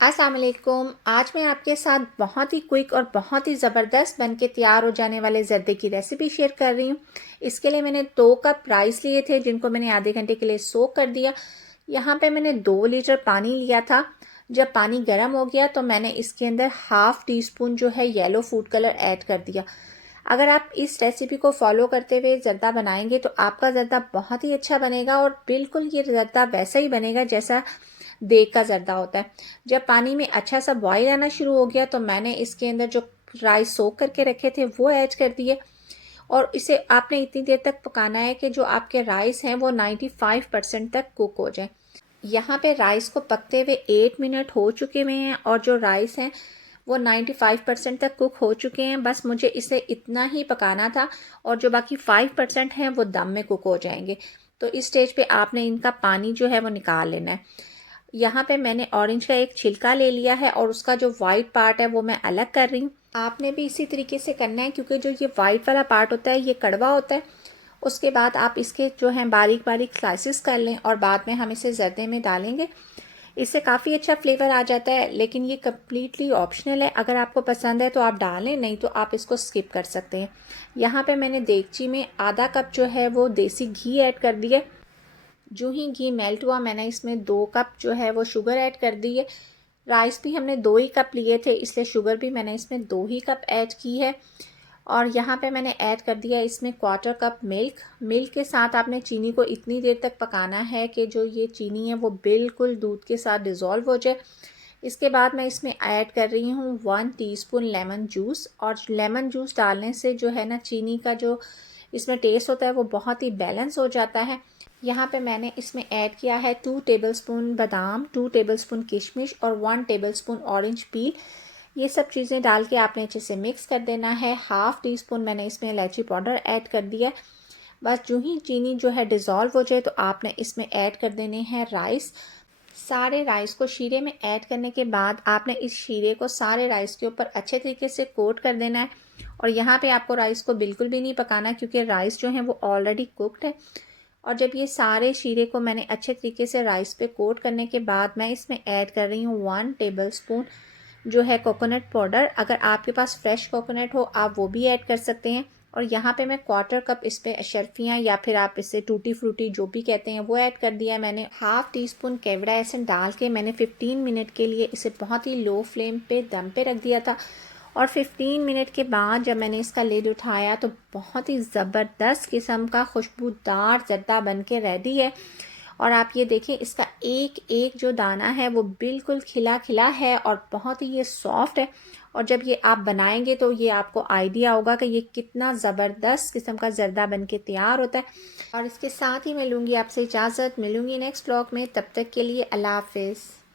अस्सलाम वालेकुम। आज मैं आपके साथ बहुत ही क्विक और बहुत ही ज़बरदस्त बन के तैयार हो जाने वाले ज़र्दे की रेसिपी शेयर कर रही हूँ। इसके लिए मैंने 2 कप राइस लिए थे जिनको मैंने आधे घंटे के लिए सोक कर दिया। यहाँ पे मैंने 2 लीटर पानी लिया था। जब पानी गर्म हो गया तो मैंने इसके अंदर हाफ़ टी स्पून जो है येलो फूड कलर ऐड कर दिया। अगर आप इस रेसिपी को फॉलो करते हुए ज़र्दा बनाएंगे तो आपका ज़र्दा बहुत ही अच्छा बनेगा और बिल्कुल ये ज़र्दा वैसा ही बनेगा जैसा देग का ज़र्दा होता है। जब पानी में अच्छा सा बॉईल आना शुरू हो गया तो मैंने इसके अंदर जो राइस सोक करके रखे थे वो ऐड कर दिए और इसे आपने इतनी देर तक पकाना है कि जो आपके राइस हैं वो 95% तक कुक हो जाए। यहाँ पे राइस को पकते हुए 8 मिनट हो चुके हुए हैं और जो राइस हैं वो 95% तक कुक हो चुके हैं। बस मुझे इसे इतना ही पकाना था और जो बाकी 5% हैं वो दम में कुक हो जाएंगे। तो इस स्टेज पे आपने इनका पानी जो है वो निकाल लेना है। यहाँ पे मैंने ऑरेंज का एक छिलका ले लिया है और उसका जो वाइट पार्ट है वो मैं अलग कर रही हूँ। आपने भी इसी तरीके से करना है क्योंकि जो ये वाइट वाला पार्ट होता है ये कड़वा होता है। उसके बाद आप इसके जो हैं बारीक बारीक स्लाइसिस कर लें और बाद में हम इसे ज़र्दे में डालेंगे। इससे काफ़ी अच्छा फ्लेवर आ जाता है, लेकिन ये कम्प्लीटली ऑप्शनल है। अगर आपको पसंद है तो आप डालें, नहीं तो आप इसको स्किप कर सकते हैं। यहाँ पे मैंने देगची में आधा कप जो है वो देसी घी ऐड कर दिया। जो ही घी मेल्ट हुआ मैंने इसमें 2 कप जो है वो शुगर ऐड कर दी है। राइस भी हमने 2 ही कप लिए थे, इसलिए शुगर भी मैंने इसमें 2 ही कप ऐड की है। और यहाँ पे मैंने ऐड कर दिया इसमें क्वार्टर कप मिल्क। मिल्क के साथ आपने चीनी को इतनी देर तक पकाना है कि जो ये चीनी है वो बिल्कुल दूध के साथ डिज़ोल्व हो जाए। इसके बाद मैं इसमें ऐड कर रही हूँ 1 टीस्पून लेमन जूस। और लेमन जूस डालने से जो है ना चीनी का जो इसमें टेस्ट होता है वो बहुत ही बैलेंस हो जाता है। यहाँ पे मैंने इसमें ऐड किया है 2 टेबलस्पून बादाम, 2 टेबलस्पून किशमिश और 1 टेबलस्पून ऑरेंज पील। ये सब चीज़ें डाल के आपने अच्छे से मिक्स कर देना है। हाफ़ टी स्पून मैंने इसमें इलायची पाउडर ऐड कर दिया। बस जो ही चीनी जो है डिज़ोल्व हो जाए तो आपने इसमें ऐड कर देने हैं राइस। सारे राइस को शीरे में ऐड करने के बाद आपने इस शीरे को सारे राइस के ऊपर अच्छे तरीके से कोट कर देना है। और यहाँ पे आपको राइस को बिल्कुल भी नहीं पकाना क्योंकि राइस जो है वो ऑलरेडी कुक्ड है। और जब ये सारे शीरे को मैंने अच्छे तरीके से राइस पे कोट करने के बाद मैं इसमें ऐड कर रही हूँ 1 टेबलस्पून जो है कोकोनट पाउडर। अगर आपके पास फ्रेश कोकोनट हो आप वो भी ऐड कर सकते हैं। और यहाँ पे मैं क्वार्टर कप इस पर अशरफियाँ या फिर आप इसे टूटी फ्रूटी जो भी कहते हैं वो ऐड कर दिया। मैंने हाफ़ टी स्पून केवड़ा एसेंस डाल के मैंने 15 मिनट के लिए इसे बहुत ही लो फ्लेम पे दम पे रख दिया था। और 15 मिनट के बाद जब मैंने इसका लिड उठाया तो बहुत ही ज़बरदस्त किस्म का खुशबूदार ज़र्दा बन के रेडी है। और आप ये देखें इसका एक एक जो दाना है वो बिल्कुल खिला खिला है और बहुत ही ये सॉफ्ट है। और जब ये आप बनाएंगे तो ये आपको आइडिया होगा कि ये कितना ज़बरदस्त किस्म का ज़र्दा बन के तैयार होता है। और इसके साथ ही मैं लूँगी आपसे इजाज़त, मिलूँगी नेक्स्ट व्लॉग में। तब तक के लिए अल्लाह हाफ़िज़।